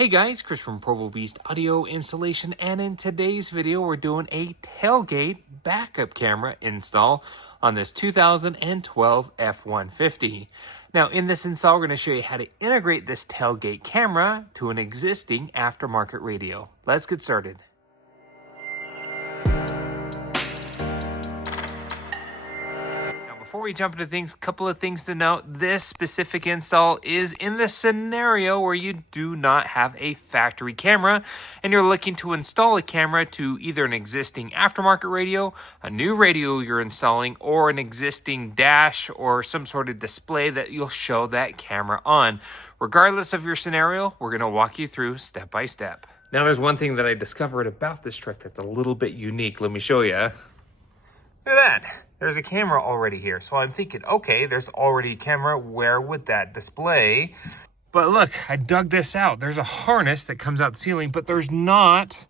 Hey guys, Chris from Provo Beast Audio Installation, and in today's video we're doing a tailgate backup camera install on this 2012 F-150. Now in this install we're going to show you how to integrate this tailgate camera to an existing aftermarket radio. Let's get started. Before we jump into things, a couple of things to note. This specific install is in the scenario where you do not have a factory camera and you're looking to install a camera to either an existing aftermarket radio, a new radio you're installing, or an existing dash or some sort of display that you'll show that camera on. Regardless of your scenario, we're going to walk you through step by step. Now there's one thing that I discovered about this truck that's a little bit unique. Let me show you. Look at that. There's a camera already here. So I'm thinking, okay, there's already a camera. Where would that display? But look, I dug this out. There's a harness that comes out the ceiling, but there's not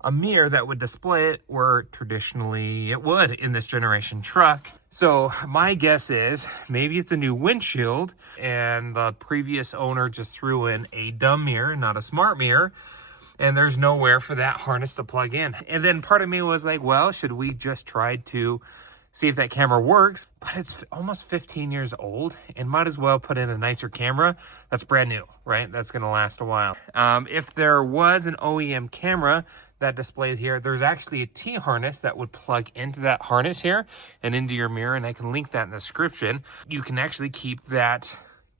a mirror that would display it where traditionally it would in this generation truck. So my guess is maybe it's a new windshield and the previous owner just threw in a dumb mirror, not a smart mirror. And there's nowhere for that harness to plug in. And then part of me was like, well, should we just try to see if that camera works? But it's almost 15 years old and might as well put in a nicer camera that's brand new, right? That's gonna last a while. If there was an OEM camera that displayed here, there's actually a T-harness that would plug into that harness here and into your mirror, and I can link that in the description. You can actually keep that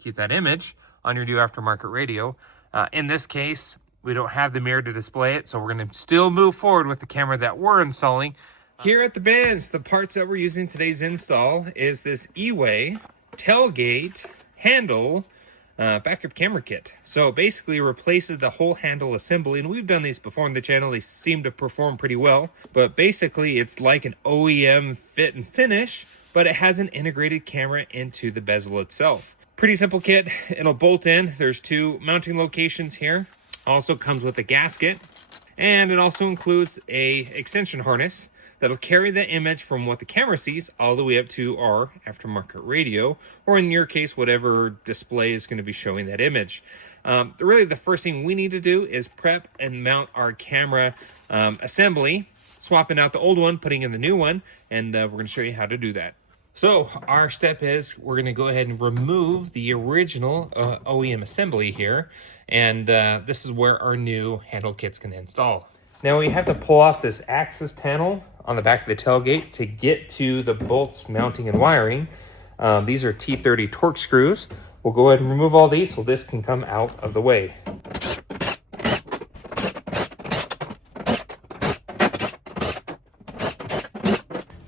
image on your new aftermarket radio. In this case, we don't have the mirror to display it, so we're gonna still move forward with the camera that we're installing. Here at the bins, the parts that we're using in today's install is this E-Way tailgate handle backup camera kit. So basically replaces the whole handle assembly, and we've done these before on the channel. They seem to perform pretty well, but basically it's like an OEM fit and finish, but it has an integrated camera into the bezel itself. Pretty simple kit. It'll bolt in. There's two mounting locations here. Also comes with a gasket, and it also includes a extension harness that'll carry the image from what the camera sees all the way up to our aftermarket radio, or in your case, whatever display is going to be showing that image. Really, the first thing we need to do is prep and mount our camera assembly, swapping out the old one, putting in the new one, and we're going to show you how to do that. So our step is we're going to go ahead and remove the original OEM assembly here, and this is where our new handle kit's going to install. Now we have to pull off this access panel on the back of the tailgate to get to the bolts mounting and wiring. These are T30 torque screws. We'll go ahead and remove all these so this can come out of the way.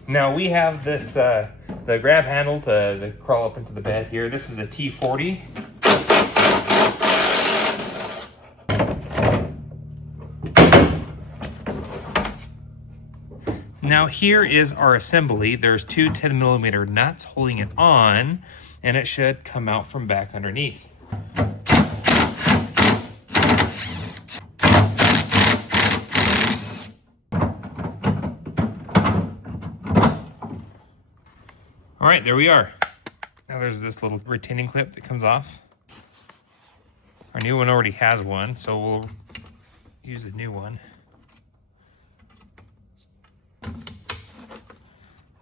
Now we have this the grab handle to crawl up into the bed here. This is a T40. Now here is our assembly. There's two 10mm nuts holding it on, and it should come out from back underneath. All right, there we are. Now there's this little retaining clip that comes off. Our new one already has one, so we'll use the new one.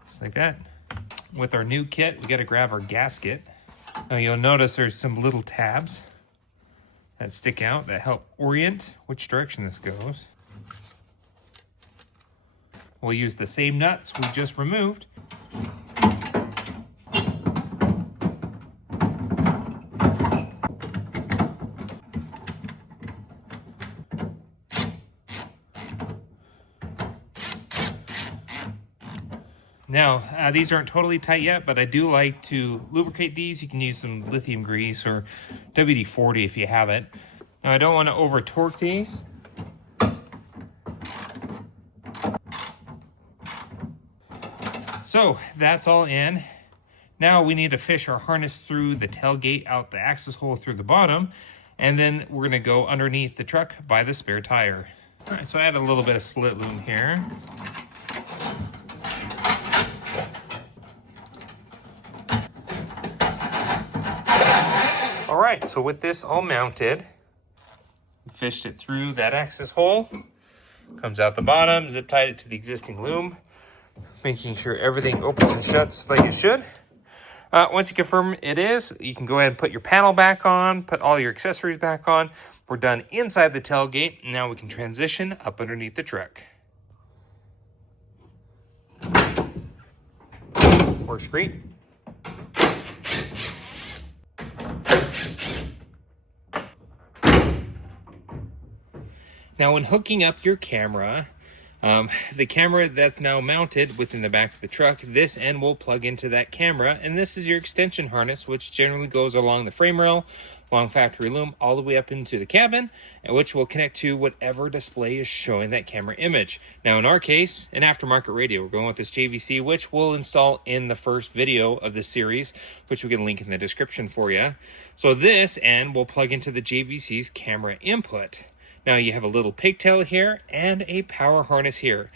Just like that. With our new kit, we gotta grab our gasket. Now you'll notice there's some little tabs that stick out that help orient which direction this goes. We'll use the same nuts we just removed. Now, these aren't totally tight yet, but I do like to lubricate these. You can use some lithium grease or WD-40 if you have it. Now, I don't want to over torque these. So that's all in. Now we need to fish our harness through the tailgate, out the access hole through the bottom, and then we're gonna go underneath the truck by the spare tire. All right, so I add a little bit of split loom here. All right, so with this all mounted, fished it through that access hole. Comes out the bottom, zip tied it to the existing loom, making sure everything opens and shuts like it should. Once you confirm it is, you can go ahead and put your panel back on, put all your accessories back on. We're done inside the tailgate. Now we can transition up underneath the truck. Works great. Now, when hooking up your camera, the camera that's now mounted within the back of the truck, this end will plug into that camera, and this is your extension harness, which generally goes along the frame rail, along factory loom, all the way up into the cabin, and which will connect to whatever display is showing that camera image. Now, in our case, an aftermarket radio. We're going with this JVC, which we'll install in the first video of this series, which we can link in the description for you. So this end will plug into the JVC's camera input. Now you have a little pigtail here and a power harness here.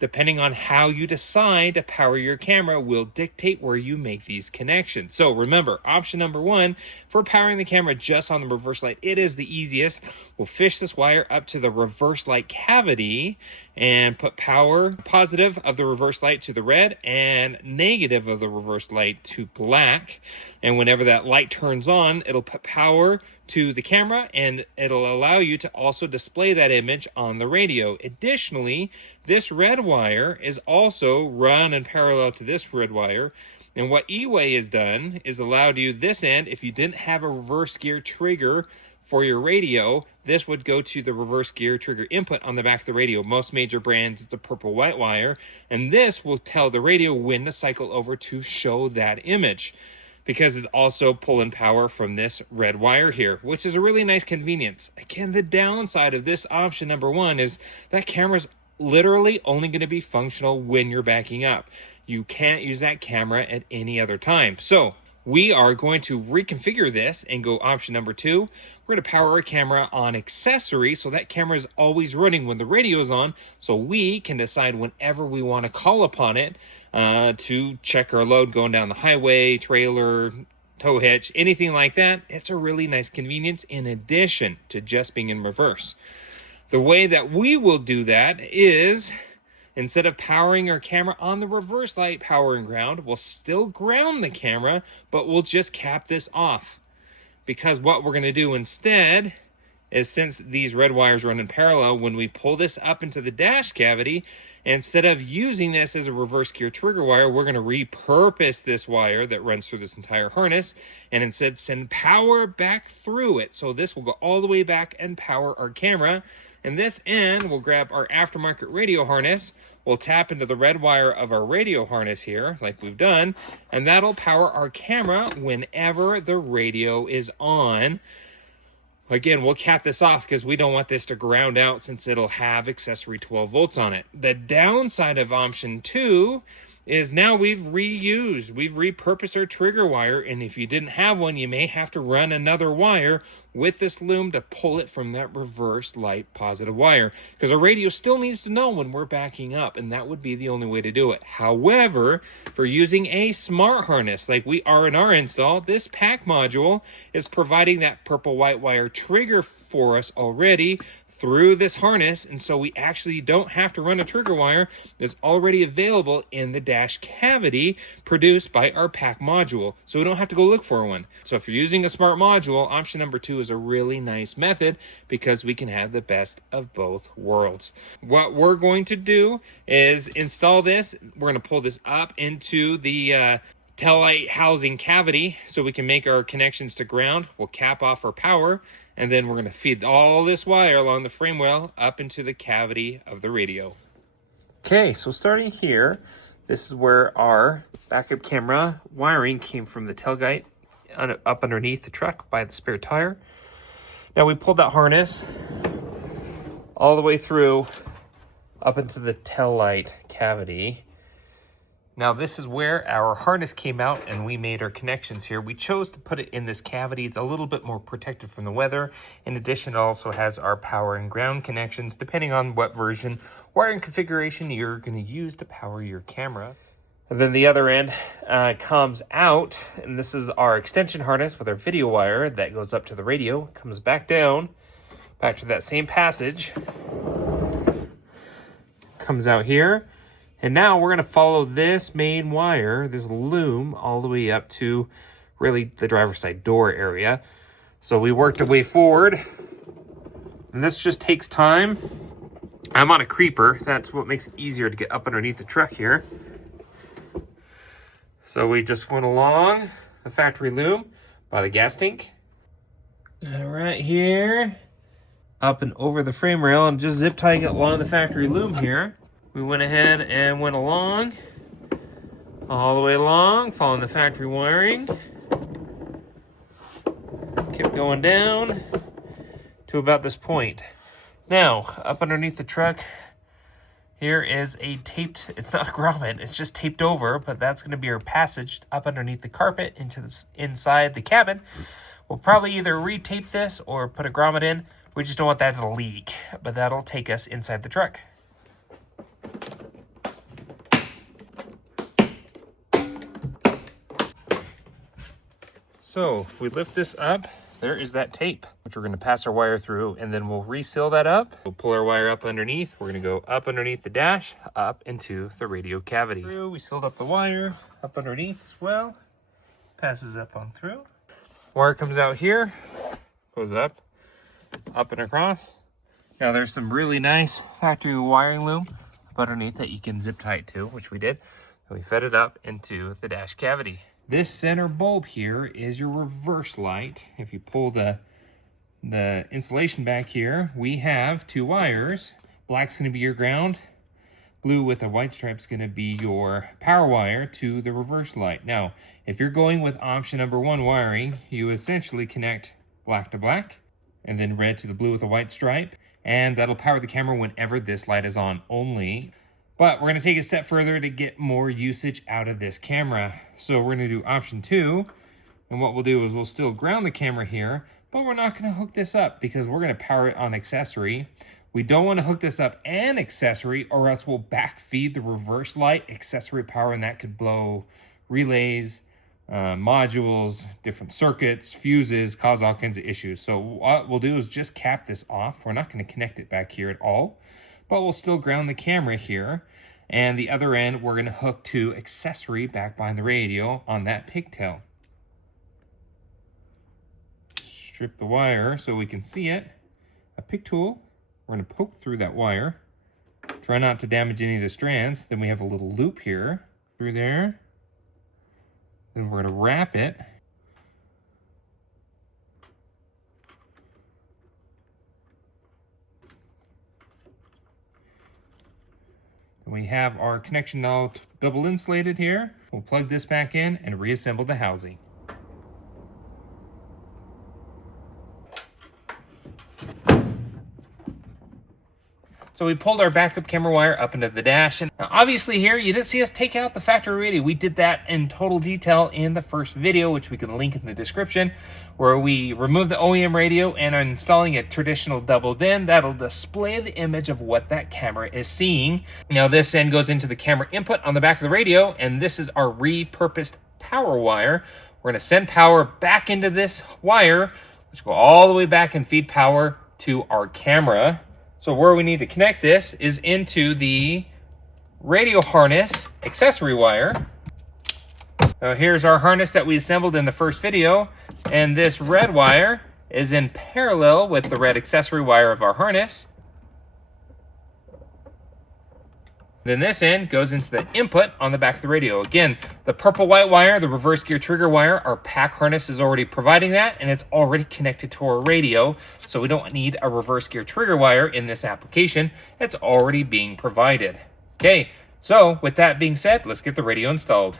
Depending on how you decide to power your camera will dictate where you make these connections. So remember, option number 1, for powering the camera just on the reverse light, it is the easiest. We'll fish this wire up to the reverse light cavity and put power positive of the reverse light to the red and negative of the reverse light to black. And whenever that light turns on, it'll put power to the camera, and it'll allow you to also display that image on the radio. Additionally, this red wire is also run in parallel to this red wire, and what E-Way has done is allowed you this end. If you didn't have a reverse gear trigger for your radio, this would go to the reverse gear trigger input on the back of the radio. Most major brands, it's a purple white wire, and this will tell the radio when to cycle over to show that image, because it's also pulling power from this red wire here, which is a really nice convenience. Again, the downside of this option number 1 is that camera's literally only going to be functional when you're backing up. You can't use that camera at any other time. So we are going to reconfigure this and go option number 2. We're going to power our camera on accessory, so that camera is always running when the radio is on, so we can decide whenever we want to call upon it to check our load going down the highway, trailer, tow hitch, anything like that. It's a really nice convenience in addition to just being in reverse. The way that we will do that is, instead of powering our camera on the reverse light power and ground, we'll still ground the camera, but we'll just cap this off. Because what we're going to do instead is, since these red wires run in parallel, when we pull this up into the dash cavity, instead of using this as a reverse gear trigger wire, we're going to repurpose this wire that runs through this entire harness and instead send power back through it. So this will go all the way back and power our camera. And this end, we'll grab our aftermarket radio harness, we'll tap into the red wire of our radio harness here, like we've done, and that'll power our camera whenever the radio is on. Again, we'll cap this off because we don't want this to ground out, since it'll have accessory 12 volts on it. The downside of option 2 is now we've repurposed our trigger wire, and if you didn't have one, you may have to run another wire with this loom to pull it from that reverse light positive wire, because our radio still needs to know when we're backing up, and that would be the only way to do it. However, for using a smart harness like we are in our install, this pack module is providing that purple white wire trigger for us already through this harness, and so we actually don't have to run a trigger wire. It's already available in the dash cavity produced by our pack module, so we don't have to go look for one. So if you're using a smart module, option number 2 is a really nice method, because we can have the best of both worlds. What we're going to do is install this. We're going to pull this up into the tail light housing cavity so we can make our connections to ground. We'll cap off our power, and then we're going to feed all this wire along the frame rail up into the cavity of the radio. Okay, so starting here, this is where our backup camera wiring came from the tailgate up underneath the truck by the spare tire. Now we pulled that harness all the way through up into the tail light cavity. Now this is where our harness came out, and we made our connections here. We chose to put it in this cavity. It's a little bit more protected from the weather. In addition, it also has our power and ground connections, depending on what version wiring configuration you're going to use to power your camera. And then the other end comes out, and this is our extension harness with our video wire that goes up to the radio, comes back down, back to that same passage. Comes out here. And now we're going to follow this main wire, this loom, all the way up to really the driver's side door area. So we worked our way forward. And this just takes time. I'm on a creeper. That's what makes it easier to get up underneath the truck here. So we just went along the factory loom by the gas tank. Got it right here. Up and over the frame rail and just zip tying it along the factory loom here. We went ahead and went along, all the way along, following the factory wiring. Kept going down to about this point. Now, up underneath the truck, here is a taped, it's not a grommet, it's just taped over, but that's going to be our passage up underneath the carpet into the, inside the cabin. We'll probably either retape this or put a grommet in. We just don't want that to leak, but that'll take us inside the truck. So if we lift this up, there is that tape, which we're going to pass our wire through, and then we'll reseal that up. We'll pull our wire up underneath. We're going to go up underneath the dash, up into the radio cavity. We sealed up the wire up underneath as well. Passes up on through. Wire comes out here, goes up and across. Now there's some really nice factory wiring loom up underneath that you can zip tie it to, which we did. And we fed it up into the dash cavity. This center bulb here is your reverse light. If you pull the insulation back here, we have two wires. Black's going to be your ground. Blue with a white stripe's going to be your power wire to the reverse light. Now, if you're going with option number 1 wiring, you essentially connect black to black and then red to the blue with a white stripe, and that'll power the camera whenever this light is on only. But we're going to take a step further to get more usage out of this camera. So we're going to do option 2. And what we'll do is we'll still ground the camera here, but we're not going to hook this up because we're going to power it on accessory. We don't want to hook this up and accessory, or else we'll backfeed the reverse light accessory power, and that could blow relays, modules, different circuits, fuses, cause all kinds of issues. So what we'll do is just cap this off. We're not going to connect it back here at all, but we'll still ground the camera here. And the other end, we're going to hook to accessory back behind the radio on that pigtail. Strip the wire so we can see it. A pick tool, we're going to poke through that wire. Try not to damage any of the strands. Then we have a little loop here through there. Then we're going to wrap it. We have our connection now double insulated here. We'll plug this back in and reassemble the housing. So we pulled our backup camera wire up into the dash. And now obviously here, you didn't see us take out the factory radio. We did that in total detail in the first video, which we can link in the description, where we removed the OEM radio and are installing a traditional double DIN. That'll display the image of what that camera is seeing. Now this end goes into the camera input on the back of the radio, and this is our repurposed power wire. We're gonna send power back into this wire, which go all the way back and feed power to our camera. So where we need to connect this is into the radio harness accessory wire. Now here's our harness that we assembled in the first video, and this red wire is in parallel with the red accessory wire of our harness. Then this end goes into the input on the back of the radio. Again, the purple white wire, the reverse gear trigger wire, our pack harness is already providing that, and it's already connected to our radio, so we don't need a reverse gear trigger wire in this application. It's already being provided. Okay, so with that being said, let's get the radio installed.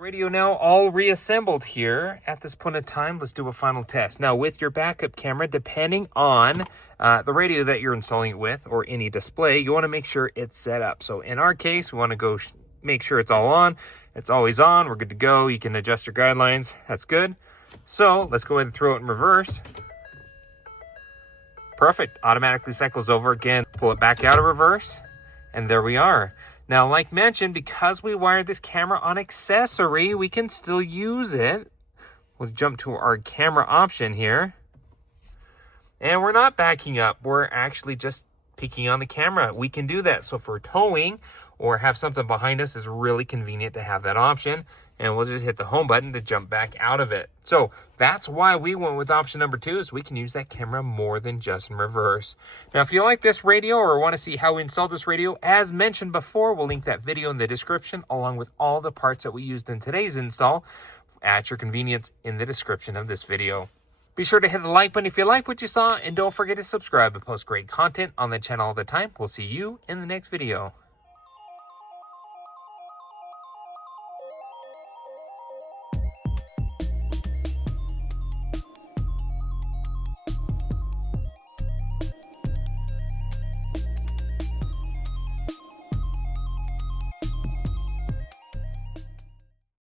Radio now all reassembled here at this point in time. Let's do a final test. Now with your backup camera, depending on the radio that you're installing it with or any display, you want to make sure it's set up. So in our case, we want to go make sure it's all on. It's always on. We're good to go. You can adjust your guidelines. That's good. So let's go ahead and throw it in reverse. Perfect. Automatically cycles over again. Pull it back out of reverse. And there we are. Now, like mentioned, because we wired this camera on accessory, we can still use it. We'll jump to our camera option here. And we're not backing up. We're actually just picking on the camera. We can do that. So if we're towing or have something behind us, it's really convenient to have that option. And we'll just hit the home button to jump back out of it. So that's why we went with option number 2, is we can use that camera more than just in reverse. Now, if you like this radio or want to see how we installed this radio, as mentioned before, we'll link that video in the description along with all the parts that we used in today's install at your convenience in the description of this video. Be sure to hit the like button if you like what you saw, and don't forget to subscribe and post great content on the channel all the time. We'll see you in the next video.